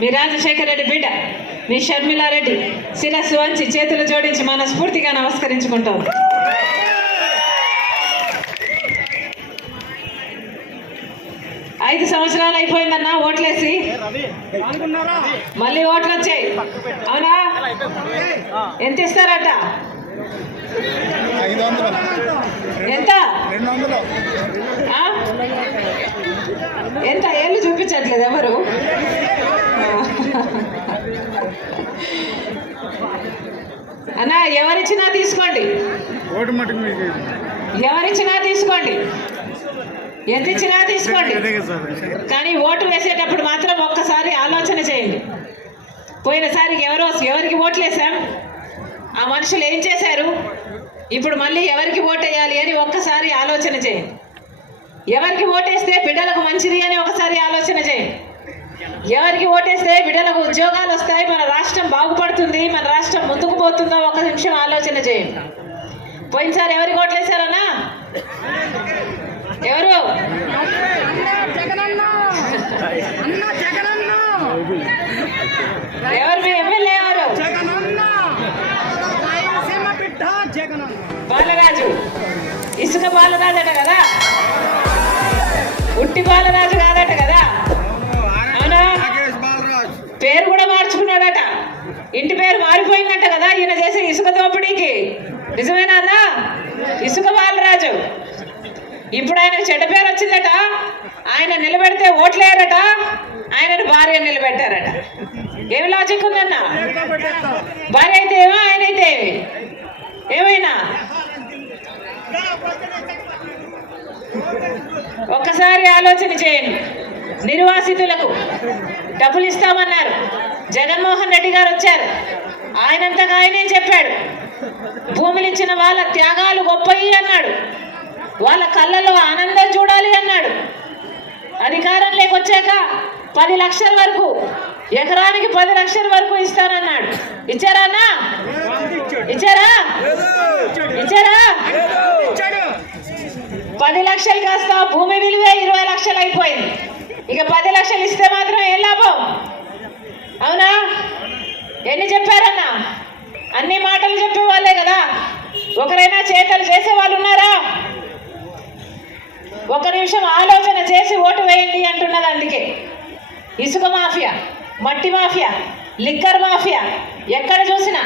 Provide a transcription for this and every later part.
మీ రాజశేఖర రెడ్డి బిడ్డ మీ షర్మిలారెడ్డి శిరస్సు వంచి చేతులు జోడించి మనస్ఫూర్తిగా నమస్కరించుకుంటాం. ఐదు సంవత్సరాలు అయిపోయిందన్నా ఓట్లేసి, మళ్ళీ ఓట్లు వచ్చాయి. అవునా? ఎంత ఇస్తారట? ఎంత ఎంత? ఏళ్ళు చూపించట్లేదు ఎవరు. అన్నా ఎవరిచ్చినా తీసుకోండి, ఎవరిచ్చినా తీసుకోండి, ఎంత ఇచ్చినా తీసుకోండి. కానీ ఓటు వేసేటప్పుడు మాత్రం ఒక్కసారి ఆలోచన చేయండి. పోయినసారి ఎవరికి ఓట్లు వేసాం, ఆ మనుషులు ఏం చేశారు, ఇప్పుడు మళ్ళీ ఎవరికి ఓటు వేయాలి అని ఒక్కసారి ఆలోచన చేయండి. ఎవరికి ఓటేస్తే బిడ్డలకు మంచిది అని ఒకసారి ఆలోచన చేయండి. ఎవరికి ఓటేస్తే బిడ్డలకు ఉద్యోగాలు వస్తాయి, మన రాష్ట్రం బాగుపడుతుంది, మన రాష్ట్రం ముందుకు పోతుందో ఒక నిమిషం ఆలోచన చేయండి. పోయినసారి ఎవరికి ఓట్లేశారన్నా? ఎవరు? ఎవరు మీ ఎమ్మెల్యే? ఎవరు? బాలరాజు. ఇసుక బాలరాజు అట కదా, ఉట్టి బాలరాజు కాదట కదా. అవునా? పేరు కూడా మార్చుకున్నాడట, ఇంటి పేరు మారిపోయిందట కదా ఈయన చేసే ఇసుక దోపిడీకి. నిజమేనా అన్న? ఇసుక బాలరాజు. ఇప్పుడు ఆయనకు చెడ్డ పేరు వచ్చిందట, ఆయన నిలబెడితే ఓట్లేరట, ఆయనను భార్య నిలబెట్టారట. ఏమి లాజిక్ ఉందన్న? భార్య అయితే ఏమో, ఆయన అయితే ఏమైనా. ఒక్కసారి ఆలోచన చేయండి. నిర్వాసితులకు డబ్బులు ఇస్తామన్నారు, జగన్మోహన్ రెడ్డి గారు వచ్చారు, ఆయనంతగా ఆయనే చెప్పాడు. భూములు ఇచ్చిన వాళ్ళ త్యాగాలు గొప్పయి అన్నాడు, వాళ్ళ కళ్ళలో ఆనందం చూడాలి అన్నాడు. అధికారంలోకి వచ్చాక 10 లక్షల వరకు, ఎకరానికి 10 లక్షల వరకు ఇస్తానన్నాడు. ఇచ్చారా అన్నా? ఇచ్చారా? ఇచ్చారా? 10 లక్షలు కాస్త భూమి విలువే 20 లక్షలు అయిపోయింది. ఇక 10 లక్షలు ఇస్తే మాత్రం ఏం లాభం? అవునా? ఎన్ని చెప్పారన్నా? అన్ని మాటలు చెప్పే వాళ్ళే కదా, ఒకరైనా చేతలు చేసే వాళ్ళు ఉన్నారా? ఒక నిమిషం ఆలోచన చేసి ఓటు వేయండి అంటున్నది. అందుకే ఇసుక మాఫియా, మట్టి మాఫియా, లిక్కర్ మాఫియా ఎక్కడ చూసినా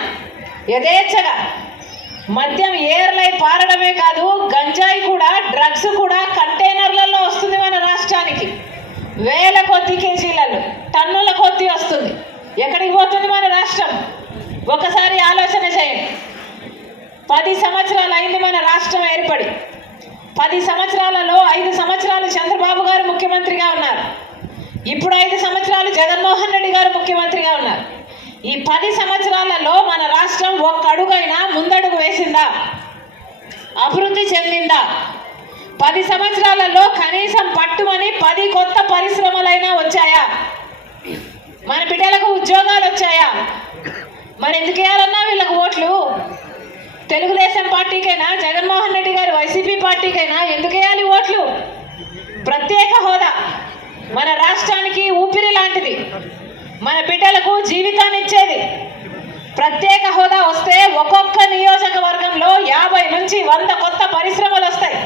యథేచ్ఛగా మద్యం ఏర్లై పారడమే కాదు, గంజాయి కూడా, డ్రగ్స్ కూడా కంటైనర్లలో వస్తుంది మన రాష్ట్రానికి. వేల కొద్ది కేజీలలో, టన్నుల కొద్ది వస్తుంది. ఎక్కడికి పోతుంది మన రాష్ట్రం? ఒకసారి ఆలోచన చేయండి. 10 సంవత్సరాలు అయింది మన రాష్ట్రం ఏర్పడి. 10 సంవత్సరాలలో 5 సంవత్సరాలు చంద్రబాబు గారు ముఖ్యమంత్రిగా ఉన్నారు, ఇప్పుడు 5 సంవత్సరాలు జగన్మోహన్ రెడ్డి గారు ముఖ్యమంత్రిగా ఉన్నారు. ఈ 10 సంవత్సరాలలో మన రాష్ట్రం ఒక్క అడుగైనా ముందడుగు వేసిందా? అభివృద్ధి చెందిందా? 10 సంవత్సరాలలో కనీసం పట్టుమని 10 కొత్త పరిశ్రమలైనా వచ్చాయా? మన బిడ్డలకు ఉద్యోగాలు వచ్చాయా? మరి ఎందుకు వేయాలన్నా వీళ్ళకు ఓట్లు? తెలుగుదేశం పార్టీకైనా, జగన్మోహన్ రెడ్డి గారు వైసీపీ పార్టీకైనా ఎందుకు వేయాలి ఓట్లు? ప్రత్యేక హోదా మన రాష్ట్రానికి ఊపిరి లాంటిది, మన బిడ్డలకు జీవితాన్ని ఇచ్చేది. ప్రత్యేక హోదా వస్తే ఒక్కొక్క నియోజకవర్గంలో 50 నుంచి 100 కొత్త పరిశ్రమలు వస్తాయి.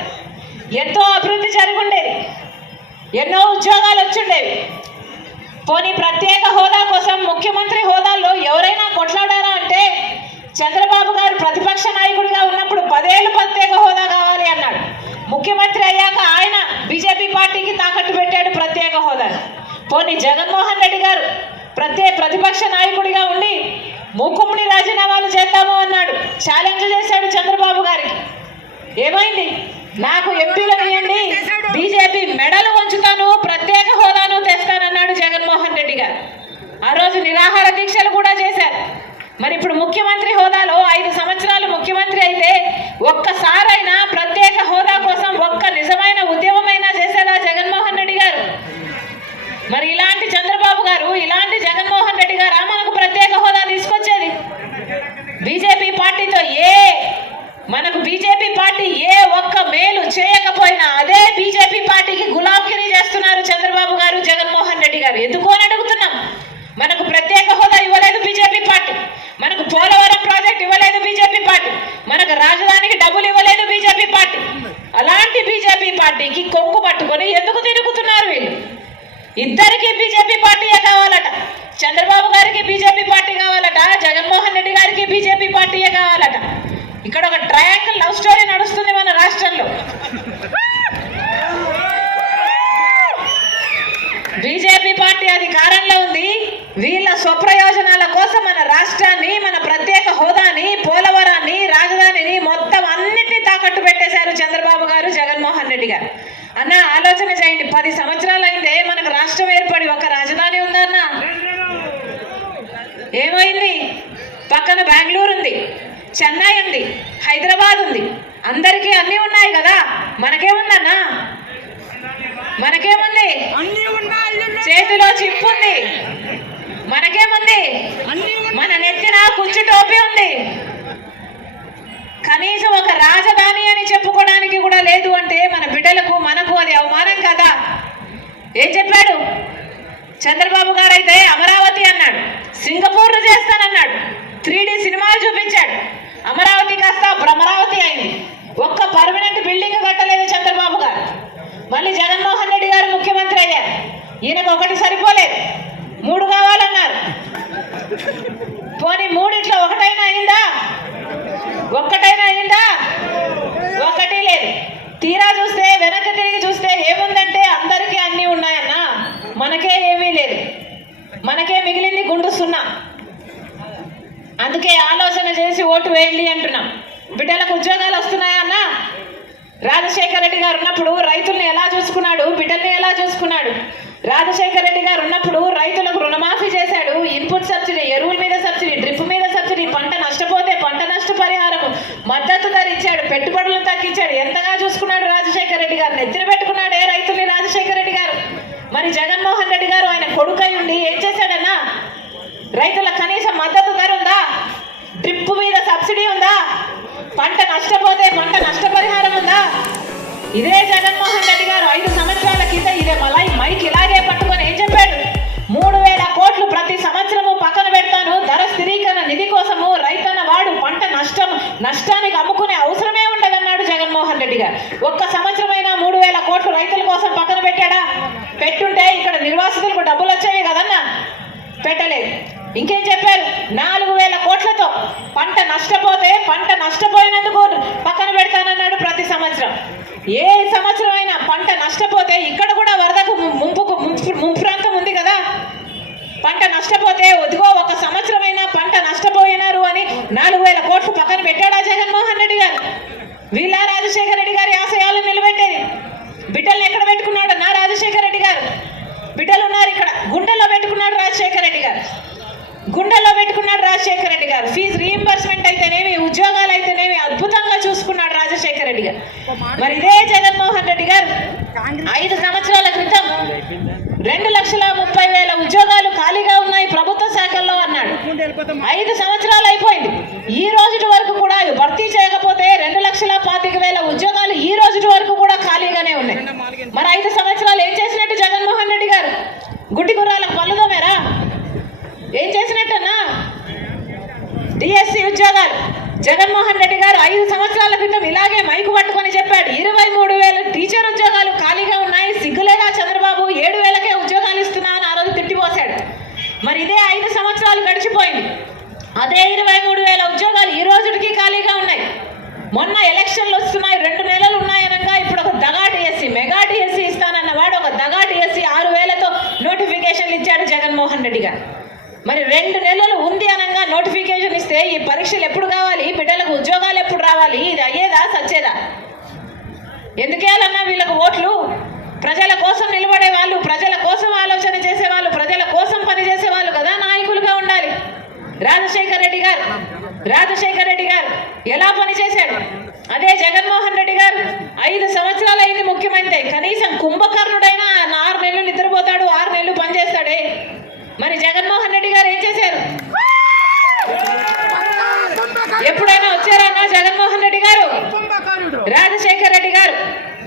ఎంతో అభివృద్ధి జరుగుండేది, ఎన్నో ఉద్యోగాలు వచ్చుండేవి. పోనీ ప్రత్యేక హోదా కోసం ముఖ్యమంత్రి హోదాల్లో ఎవరైనా కొట్లాడారా అంటే, చంద్రబాబు గారు ప్రతిపక్ష నాయకుడిగా ఉన్నప్పుడు 10 ఏళ్ళు ప్రత్యేక హోదా కావాలి అన్నాడు. ముఖ్యమంత్రి అయ్యాక ఆయన బీజేపీ పార్టీకి తాకట్టు పెట్టాడు ప్రత్యేక హోదాను. పోనీ జగన్మోహన్ రెడ్డి గారు ప్రతిపక్ష నాయకుడిగా ఉండి మూకుమ్మడి రాజీనామాలు చేద్దాము అన్నాడు, ఛాలెంజ్ చేశాడు చంద్రబాబు గారికి. ఏమైంది? నాకు ఎంపీలను ఇవ్వండి, బీజేపీ మెడలు వంచుతాను, ప్రత్యేక హోదాను తెస్తానన్నాడు జగన్మోహన్ రెడ్డి గారు. ఆ రోజు నిరాహార దీక్షలు కూడా చేశారు. మరి ఇప్పుడు ముఖ్యమంత్రి హోదాలో 5 సంవత్సరాలు ముఖ్యమంత్రి అయితే ఒక్కసారైనా ప్రత్యేక హోదా కోసం ఒక్క నిజమైన ఉద్యమమైనా చేశారా జగన్మోహన్ రెడ్డి గారు? మరి ఇలాంటి చంద్రబాబు గారు, ఇలాంటి జగన్మోహన్ రెడ్డి గారు మనకు ప్రత్యేక హోదా తీసుకొచ్చేది? బీజేపీ పార్టీతో మనకు బీజేపీ పార్టీ ఒక్క మేలు చేయకపోయినా అదే బీజేపీ పార్టీకి గులాంగిరి చేస్తున్నారు చంద్రబాబు గారు, జగన్మోహన్ రెడ్డి గారు. ఎందుకు అని అడుగుతున్నాం. మనకు ప్రత్యేక హోదా ఇవ్వలేదు బీజేపీ పార్టీ, మనకు పోలవరం ప్రాజెక్ట్ ఇవ్వలేదు బీజేపీ పార్టీ, మనకు రాజధానికి డబ్బులు ఇవ్వలేదు బీజేపీ పార్టీ. అలాంటి బీజేపీ పార్టీకి కొంగు పట్టుకొని ఎందుకు తిరుగుతున్నారు వీళ్ళు? ఇద్దరికి బీజేపీ పార్టీయే కావాలట. చంద్రబాబు గారికి బీజేపీ పార్టీ కావాలట, జగన్మోహన్ రెడ్డి గారికి బీజేపీ పార్టీయే కావాలట. ఇక్కడ ఒక ట్రయాంగిల్ లవ్ స్టోరీ నడుస్తుంది మన రాష్ట్రంలో. బీజేపీ పార్టీ అధికారంలో ఉంది, వీళ్ళ స్వప్రయోజనాల కోసం మన రాష్ట్రాన్ని, మన ప్రత్యేక హోదాని, పోలవరాన్ని, రాజధానిని మొత్తం అన్నిటినీ తాకట్టు పెట్టేశారు చంద్రబాబు గారు, జగన్మోహన్ రెడ్డి గారు. అన్న ఆలోచన చేయండి, 10 సంవత్సరాలు అయిందే మనకు రాష్ట్రం ఏర్పడి, ఒక రాజధాని ఉందన్న? ఏమైంది? పక్కన బెంగళూరు ఉంది, చెన్నై ఉంది, హైదరాబాద్ ఉంది, అందరికీ అన్నీ ఉన్నాయి కదా. మనకేముందన్నా? మనకేముంది? చేతిలో చిప్పు ఉంది. మనకేముంది? మన నెత్తిన కుచ్చు టోపీ ఉంది. కనీసం ఒక రాజధాని అని చెప్పుకోవడానికి కూడా లేదు అంటే మన బిడ్డలకు, మనకు అది అవమానం కదా. ఏం చెప్పాడు చంద్రబాబు గారు? అయితే అమరావతి అన్నాడు, సింగపూర్ చేస్తానన్నాడు, 3D సినిమాలు చూపించాడు. అమరావతి కాస్త భ్రమరావతి అయింది. ఒక్క పర్మనెంట్ బిల్డింగ్ కట్టలేదు చంద్రబాబు గారు. మళ్ళీ జగన్మోహన్ రెడ్డి గారు ముఖ్యమంత్రి అయ్యారు. ఈయనకు ఒకటి సరిపోలేదు, 3 కావాలన్నారు. పోనీ 3 ఒకటైనా అయిందా? ఒక్కటైనా అయిందా? ఒక్కటి లేదు. తీరా చూస్తే, వెనక్కి తిరిగి చూస్తే ఏముందంటే అందరికీ అన్నీ ఉన్నాయన్నా, మనకే ఏమీ లేదు. మనకే మిగిలింది గుండు సున్నా. అందుకే ఆలోచన చేసి ఓటు వేయండి అంటున్నాం. బిడ్డలకు ఉద్యోగాలు వస్తున్నాయా అన్న? రాజశేఖర రెడ్డి గారు ఉన్నప్పుడు రైతుల్ని ఎలా చూసుకున్నాడు, బిడ్డల్ని ఎలా చూసుకున్నాడు? రాజశేఖర రెడ్డి గారు ఉన్నప్పుడు రైతులకు రుణమాఫీ చేశాడు, ఇన్పుట్ సబ్సిడీ, ఎరువుల మీద సబ్సిడీ, డ్రిప్ మీద సబ్సిడీ, పంట నష్టపోతే పంట నష్ట పరిహారం, మద్దతు ధర ఇచ్చాడు, పెట్టుబడులు తగ్గించాడు. ఎంతగా చూసుకున్నాడు రాజశేఖర రెడ్డి గారు? నెత్తిన పెట్టుకున్నాడే రైతుల్ని రాజశేఖర రెడ్డి గారు. మరి జగన్మోహన్ రెడ్డి గారు ఆయన కొడుకై ఉండి ఏం చేశాడన్నా? రైతుల కనీసం మద్దతు ధర ఉందా? డ్రిప్ మీద సబ్సిడీ ఉందా? పంట నష్టపోతే పంట నష్టపరిహారం ఉందా? ఇదే జగన్మోహన్ రెడ్డి గారు 5 సంవత్సరాల కింద ఇదే మైక్ ఇలాగే పట్టుకొని ఏం చెప్పాడు? 3000 కోట్లు ప్రతి సంవత్సరము పక్కన పెడతాను ధర స్థిరీకరణ నిధి కోసము. రైతన్న వాడు పంట నష్టానికి అమ్ముకునే అవసరమే ఉండదన్నాడు జగన్మోహన్ రెడ్డి గారు. ఒక్క సంవత్సరమైనా 3000 కోట్లు రైతుల కోసం పక్కన పెట్టాడా? పెట్టుంటే ఇక్కడ నిర్వాసితులకు డబ్బులు వచ్చేవి కదన్నా, పెట్టలేదు. ఇంకేం చెప్పారు? 4000 కోట్లతో పంట నష్టపోతే పంట నష్టపోయినందుకు పక్కన పెడతానన్నాడు ప్రతి సంవత్సరం. ఏ సంవత్సరం అయినా పంట నష్టపోతే, ఇక్కడ కూడా వరదకు ముంపు ప్రాంతం ఉంది కదా, పంట నష్టపోతే ఒదిగో ఒక సంవత్సరమైనా పంట నష్టపోయినారు అని 4000 కోట్లు పక్కన పెట్టాడా జగన్మోహన్ రెడ్డి గారు? వీళ్ళ రాజశేఖర రెడ్డి గారి ఆశయాలు నిలబెట్టేది. బిడ్డల్ని ఎక్కడ పెట్టుకున్నాడు నా రాజశేఖర రెడ్డి గారు? బిడ్డలు ఉన్నారు ఇక్కడ, గుండెల్లో పెట్టుకున్నాడు రాజశేఖర రెడ్డి గారు, గుండెల్లో పెట్టుకున్నాడు రాజశేఖర రెడ్డి గారు. ఫీజు రీయింబర్స్మెంట్ అయితేనేమి, ఉద్యోగాలు అయితేనేమి అద్భుతంగా చూసుకున్నాడు రాజశేఖర రెడ్డి గారు. మరి ఇదే జగన్మోహన్ రెడ్డి గారు 5 సంవత్సరాల క్రితం 2,30,000 ఉద్యోగాలు ఖాళీగా ఉన్నాయి ప్రభుత్వ శాఖల్లో అన్నాడు. 5 సంవత్సరాలు అయిపోయింది, ఈ రోజు వరకు కూడా భర్తీ చేయకపోతే 2,25,000 ఉద్యోగాలు ఈ రోజు వరకు కూడా ఖాళీగానే ఉన్నాయి. మరి 5 సంవత్సరాలు ఏం చేసినట్టు జగన్మోహన్ రెడ్డి గారు? గుడ్డి గుర్రాలకు పళ్ళుదోమేరా? ఏం చేసినట్టన్నా? డిఎస్సి ఉద్యోగాలు జగన్మోహన్ రెడ్డి గారు 5 సంవత్సరాల క్రితం ఇలాగే మైకు పట్టుకొని చెప్పాడు. 23,000 టీచర్ ఉద్యోగాలు ఖాళీగా ఉన్నాయి, సిగ్గులేదా చంద్రబాబు, 7,000కే ఉద్యోగాలు ఇస్తున్నా అని ఆ రోజు తిట్టిపోశాడు. మరి ఇదే 5 సంవత్సరాలు గడిచిపోయింది, అదే 23,000 ఉద్యోగాలు ఈ రోజుకి ఖాళీగా ఉన్నాయి. మొన్న ఎలక్షన్లు వస్తున్నాయి, 2 నెలలు ఉన్నాయనగా ఇప్పుడు ఒక దగా డిఎస్సి, మెగా డిఎస్సి ఇస్తానన్న వాడు ఒక దగా డిఎస్సి 6,000తో నోటిఫికేషన్లు ఇచ్చాడు జగన్మోహన్ రెడ్డి గారు. మరి 2 నెలలు ఉంది అనగా నోటిఫికేషన్ ఇస్తే ఈ పరీక్షలు ఎప్పుడు కావాలి? బిడ్డలకు ఉద్యోగాలు ఎప్పుడు రావాలి? ఇది అయ్యేదా సచ్చేదా? ఎందుకేయాలన్నా వీళ్ళకు ఓట్లు? ప్రజల కోసం నిలబడే వాళ్ళు, ప్రజల కోసం ఆలోచన చేసేవాళ్ళు, ప్రజల కోసం పనిచేసే వాళ్ళు కదా నాయకులుగా ఉండాలి. రాజశేఖర రెడ్డి గారు ఎలా పనిచేశాడు? అదే జగన్మోహన్ రెడ్డి గారు 5 సంవత్సరాలు అయింది ముఖ్యమంత్రి, కనీసం కుంభకర్ణుడైనా 6 నెలలు నిద్రపోతాడు, 6 నెలలు పనిచేస్తాడే. మరి జగన్మోహన్ రెడ్డి గారు ఏం చేశారు? ఎప్పుడైనా వచ్చారన్నా జగన్మోహన్ రెడ్డి గారు? రాజశేఖర రెడ్డి గారు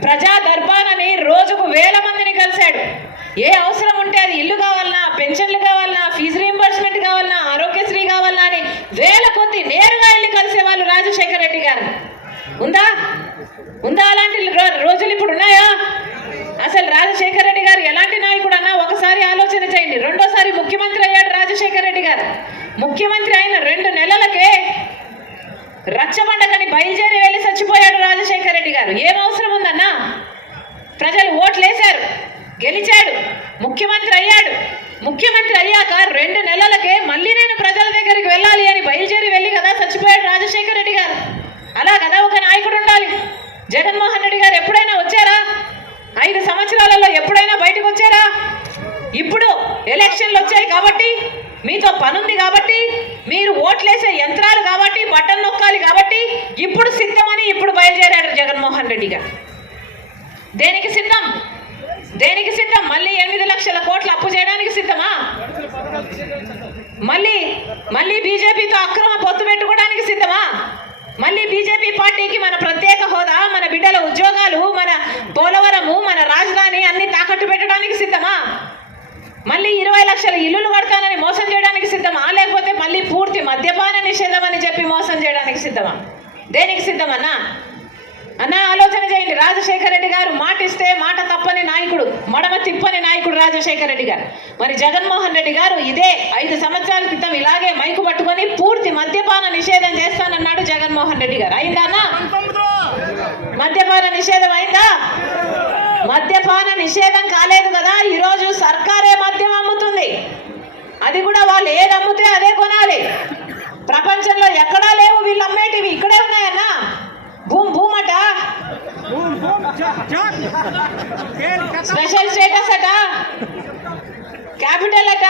ప్రజా దర్బార్ అని రోజుకు 1000 మందిని కలిశాడు. ఏ అవసరం ఉంటే అది ఇల్లు కావాలన్నా, పెన్షన్లు కావాలన్నా, ఫీజు ఉందా ఉందా అలాంటి రోజులు ఇప్పుడు ఉన్నాయా? అసలు రాజశేఖర రెడ్డి గారు ఎలాంటి నాయకుడు అన్నా ఒకసారి ఆలోచన చేయండి. రెండోసారి ముఖ్యమంత్రి అయ్యాడు రాజశేఖర రెడ్డి గారు. ముఖ్యమంత్రి అయిన 2 నెలలకే రచ్చబండకని బయలుదేరి వెళ్ళి చచ్చిపోయాడు రాజశేఖర రెడ్డి గారు. ఏం అవసరం ఉందన్నా? ప్రజలు ఓట్లేశారు, గెలిచాడు, ముఖ్యమంత్రి అయ్యాడు. ముఖ్యమంత్రి అయ్యాక 2 నెలలకే మళ్ళీ నేను ప్రజల దగ్గరికి వెళ్ళాలి అని బయలుదేరి వెళ్ళి కదా చచ్చిపోయాడు రాజశేఖర రెడ్డి గారు. అలా కదా ఒక నాయకుడు ఉండాలి. జగన్మోహన్ రెడ్డి గారు ఎప్పుడైనా వచ్చారా? 5 సంవత్సరాలలో ఎప్పుడైనా బయటకు వచ్చారా? ఇప్పుడు ఎలక్షన్లు వచ్చాయి కాబట్టి, మీతో పనుంది కాబట్టి, మీరు ఓట్లేసే యంత్రాలు కాబట్టి, బటన్ నొక్కాలి కాబట్టి ఇప్పుడు సిద్ధమని ఇప్పుడు బయలుదేరాడు జగన్మోహన్ రెడ్డి గారు. దేనికి సిద్ధం? దేనికి సిద్ధం? మళ్ళీ 8 లక్షల కోట్లు అప్పు చేయడానికి సిద్ధమా? మళ్ళీ బీజేపీతో అక్రమ పొత్తు పెట్టుకోవడానికి సిద్ధమా? మళ్ళీ బీజేపీ పార్టీకి మన ప్రత్యేక హోదా, మన బిడ్డల ఉద్యోగాలు, మన పోలవరము, మన రాజధాని అన్ని తాకట్టు పెట్టడానికి సిద్ధమా? మళ్ళీ 20 లక్షల ఇల్లులు కడతానని మోసం చేయడానికి సిద్ధమా? లేకపోతే మళ్ళీ పూర్తి మద్యపాన నిషేధం అని చెప్పి మోసం చేయడానికి సిద్ధమా? దేనికి సిద్ధమన్నా? అన్నా ఆలోచన చేయండి. రాజశేఖర రెడ్డి గారు మాట ఇస్తే మాట తప్పని నాయకుడు, మడమ తిప్పని నాయకుడు రాజశేఖర రెడ్డి గారు. మరి జగన్మోహన్ రెడ్డి గారు ఇదే 5 సంవత్సరాల క్రితం ఇలాగే మైకు పట్టుకొని పూర్తి మద్యపాన నిషేధం చేస్తానన్నాడు జగన్మోహన్ రెడ్డి గారు. అయిందా అన్నా? మద్యపాన నిషేధం అయిందా? మద్యపాన నిషేధం కాలేదు కదా. ఈరోజు సర్కారే మద్యం అమ్ముతుంది. అది కూడా వాళ్ళు ఏది అమ్ముతే అదే కొనాలి. ప్రపంచంలో ఎక్కడా లేవు వీళ్ళు అమ్మేటివి, ఇక్కడే ఉన్నాయన్నా. భూమట, స్పెషల్ స్టేటస్ అట, క్యాపిటల్ అట,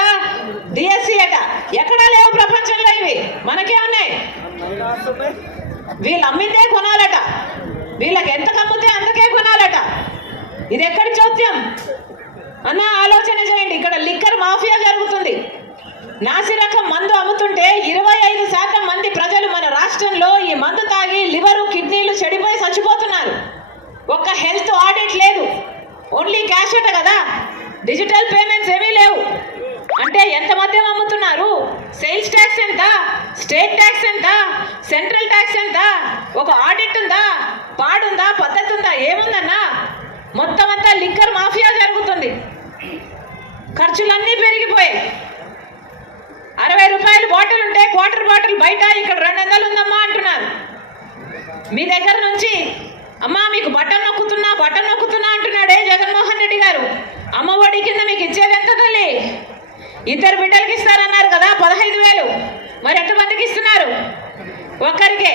డిఎస్సి అట, ఎక్కడా లేవు ప్రపంచంలో. ఇవి మనకే ఉన్నాయి. వీళ్ళు అమ్మితే కొనాలట. వీళ్ళకి ఎంత కమ్మితే అంతకే కొనాలట. ఇది ఎక్కడి చోద్యం అన్న? ఆలోచన చేయండి. ఇక్కడ లిక్కర్ మాఫియా జరుగుతుంది. నాసిరకం మందు అమ్ముతుంటే 25% మంది ప్రజలు మన రాష్ట్రంలో ఈ మందు తాగి లివరు, కిడ్నీలు చెడిపోయి చచ్చిపోతున్నారు. ఒక్క హెల్త్ ఆడిట్ లేదు, ఓన్లీ క్యాష్ అట కదా. డిజిటల్ పేమెంట్స్ ఏమీ లేవు. అంటే ఎంత మద్యం అమ్ముతున్నారు? సేల్స్ ట్యాక్స్ ఎంత? స్టేట్ ట్యాక్స్ ఎంత? సెంట్రల్ ట్యాక్స్ ఎంత? ఒక ఆడిట్ ఉందా? పాడుందా? పద్ధతి ఉందా? ఏముందన్నా? మొత్తం అంతా లిక్కర్ మాఫియా జరుగుతుంది. ఖర్చులన్నీ పెరిగిపోయాయి. 60 రూపాయలు బాటిల్ ఉంటే క్వార్టర్ బాటిల్ బయట ఇక్కడ 200 ఉందమ్మా అంటున్నారు. మీ దగ్గర నుంచి అమ్మా మీకు బటన్ నొక్కుతున్నా అంటున్నాడే జగన్మోహన్ రెడ్డి గారు. అమ్మఒడి కింద మీకు ఇచ్చేది ఎంత తల్లి? 2 బిడ్డలకి ఇస్తారన్నారు కదా 15,000. మరి ఎంతమందికి ఇస్తున్నారు? ఒక్కరికే.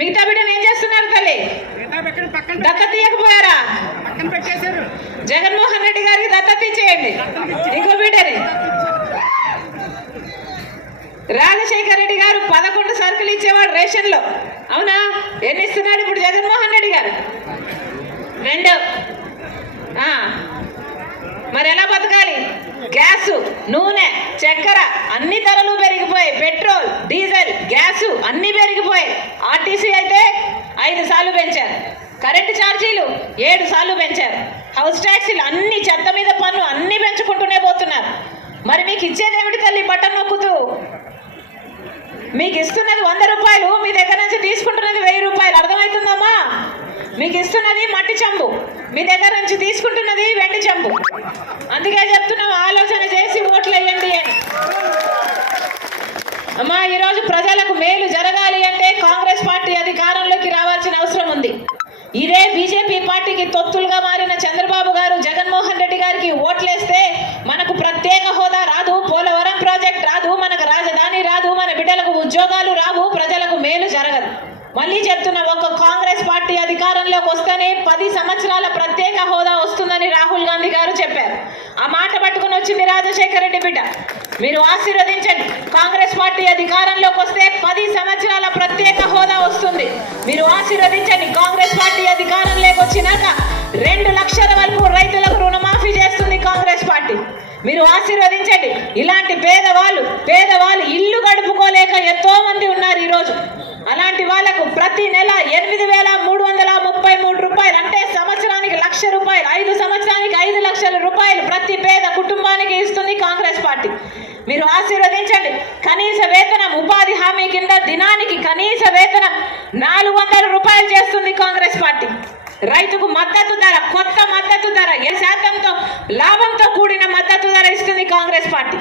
మిగతా బిడ్డను ఏం చేస్తున్నారు తల్లి? దత్తత తీయకపోయారా? జగన్మోహన్ రెడ్డి గారికి దత్తత ఇచ్చేయండి ఇంకో బిడ్డని. రాజశేఖర రెడ్డి గారు 11 సరుకులు ఇచ్చేవాడు రేషన్లో, అవునా? ఎన్ని ఇస్తున్నాడు ఇప్పుడు జగన్మోహన్ రెడ్డి గారు? 2. మరి ఎలా బతకాలి? గ్యాసు, నూనె, చక్కెర అన్ని ధరలు పెరిగిపోయాయి. పెట్రోల్, డీజిల్, గ్యాసు అన్ని పెరిగిపోయాయి. ఆర్టీసీ అయితే 5 సార్లు పెంచారు. కరెంటు ఛార్జీలు 7 సార్లు పెంచారు. హౌస్ ట్యాక్సీలు అన్ని, చెత్త మీద పన్ను అన్ని పెంచుకుంటూనే పోతున్నారు. మరి మీకు ఇచ్చేది ఏమిటి తల్లి? బటన్ నొక్కుతూ మీకు ఇస్తున్నది 100 రూపాయలు, మీ దగ్గర నుంచి తీసుకుంటున్నది 1000 రూపాయలు. అర్థమవుతుందమ్మా? మీకు ఇస్తున్నది మట్టి చెంబు, మీ దగ్గర నుంచి తీసుకుంటున్నది వెండి చెంబు. అందుకే చెప్తున్నాం ఆలోచన చేసి ఓట్లు వేయండి అని. అమ్మా ఈరోజు ప్రజలకు మేలు జరగాలి అంటే కాంగ్రెస్ పార్టీ అధికారంలోకి రావాల్సిన అవసరం ఉంది. ఇదే బీజేపీ పార్టీకి తొత్తులుగా మారిన చంద్రబాబు గారు జగన్మోహన్ రెడ్డి గారికి ఓట్లేస్తే మనకు ప్రత్యేక హోదా రాదు, పోలవరం ప్రాజెక్ట్ రాదు, మనకు రాజధాని రాదు, మన బిడ్డలకు ఉద్యోగాలు రావు, ప్రజలకు మేలు జరగదు. మళ్ళీ చెప్తున్నా, ఒక కాంగ్రెస్ పార్టీ అధికారంలోకి వస్తేనే 10 సంవత్సరాల ప్రత్యేక హోదా వస్తుందని రాహుల్ గాంధీ గారు చెప్పారు. ఆ మాట పట్టుకుని వచ్చింది రాజశేఖర రెడ్డి బిడ్డ. మీరు ఆశీర్వదించండి. కాంగ్రెస్ పార్టీ అధికారంలోకి వస్తే 10 సంవత్సరాల ప్రత్యేక హోదా వస్తుంది. మీరు ఆశీర్వదించండి. కాంగ్రెస్ పార్టీ అధికారంలోకి వచ్చినాక 2 లక్షల వరకు రైతులకు రుణమాఫీ చేస్తుంది కాంగ్రెస్ పార్టీ. మీరు ఆశీర్వదించండి. ఇలాంటి పేదవాళ్ళు ఇల్లు గడుపుకోలేక ఎంతో మంది ఉన్నారు ఈరోజు. అలాంటి వాళ్లకు ప్రతి నెల 8,333 రూపాయలు, అంటే సంవత్సరానికి 1,00,000 రూపాయలు, 5 సంవత్సరానికి 5 లక్షల రూపాయలు ప్రతి పేద కుటుంబానికి ఇస్తుంది కాంగ్రెస్ పార్టీ. మీరు ఆశీర్వదించండి. కనీస వేతనం, ఉపాధి హామీ కింద దినానికి కనీస వేతనం 400 రూపాయలు చేస్తుంది కాంగ్రెస్ పార్టీ. రైతుకు మద్దతు ధర, కొత్త మద్దతు ధర, 7% లాభంతో కూడిన మద్దతు ధర ఇస్తుంది కాంగ్రెస్ పార్టీ.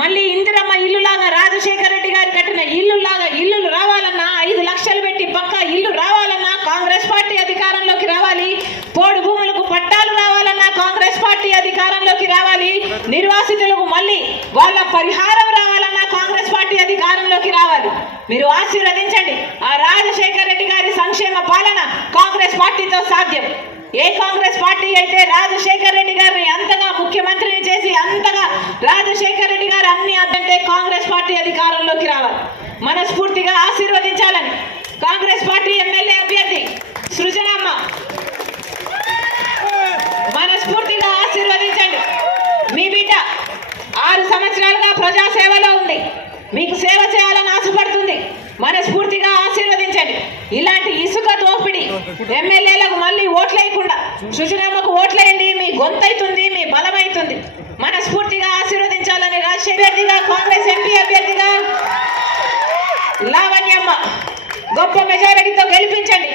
మళ్ళీ ఇందిరమ్మ ఇల్లులాగా రాజశేఖర రెడ్డి గారు కట్టిన ఇల్లులాగా ఇల్లులు రావాలన్నా 5 లక్షలు పెట్టి పక్కా ఇల్లు రావాలన్నా కాంగ్రెస్ పార్టీ అధికారంలోకి రావాలి. పోడు భూములకు పట్టాలు రావాలన్నా కాంగ్రెస్ పార్టీ అధికారంలోకి రావాలి. నిర్వాసితులకు మళ్ళీ వాళ్ళ పరిహారం రావాలన్నా కాంగ్రెస్ పార్టీ అధికారంలోకి రావాలి. మీరు ఆశీర్వదించండి. ఆ రాజశేఖర రెడ్డి గారి సంక్షేమ పాలన కాంగ్రెస్ పార్టీతో సాధ్యం. ఏ కాంగ్రెస్ పార్టీ అయితే రాజశేఖర రెడ్డి గారిని అంతగా ముఖ్యమంత్రిని చేసి అంతగా రాజశేఖర రెడ్డి గారు అన్ని అద్దంటే కాంగ్రెస్ పార్టీ అధికారంలోకి రావాలి. మనస్ఫూర్తిగా ఆశీర్వదించాలని కాంగ్రెస్ పార్టీ ఎమ్మెల్యే అభ్యర్థి సృజనమ్మ మనస్ఫూర్తిగా ఆశీర్వదించండి. మీ బిడ్డ 6 సంవత్సరాలుగా ప్రజాసేవలో ఉంది. మీకు సేవ చేయాలని ఆశపడుతుంది. మనస్ఫూర్తిగా ఆశీర్వదించండి. ఇలాంటి ఇసుక దోపిడి ఎమ్మెల్యేలకు మళ్ళీ ఓట్లేయకుండా సృజనమ్మకు ఓట్లేయండి. మీ గొంతైతుంది, మీ బలమైతుంది. మనస్ఫూర్తిగా ఆశీర్వదించాలని రాజశేఖర అభ్యర్థిగా, కాంగ్రెస్ ఎంపీ అభ్యర్థిగా లావణ్యమ్మ గొప్ప మెజారిటీతో గెలిపించండి.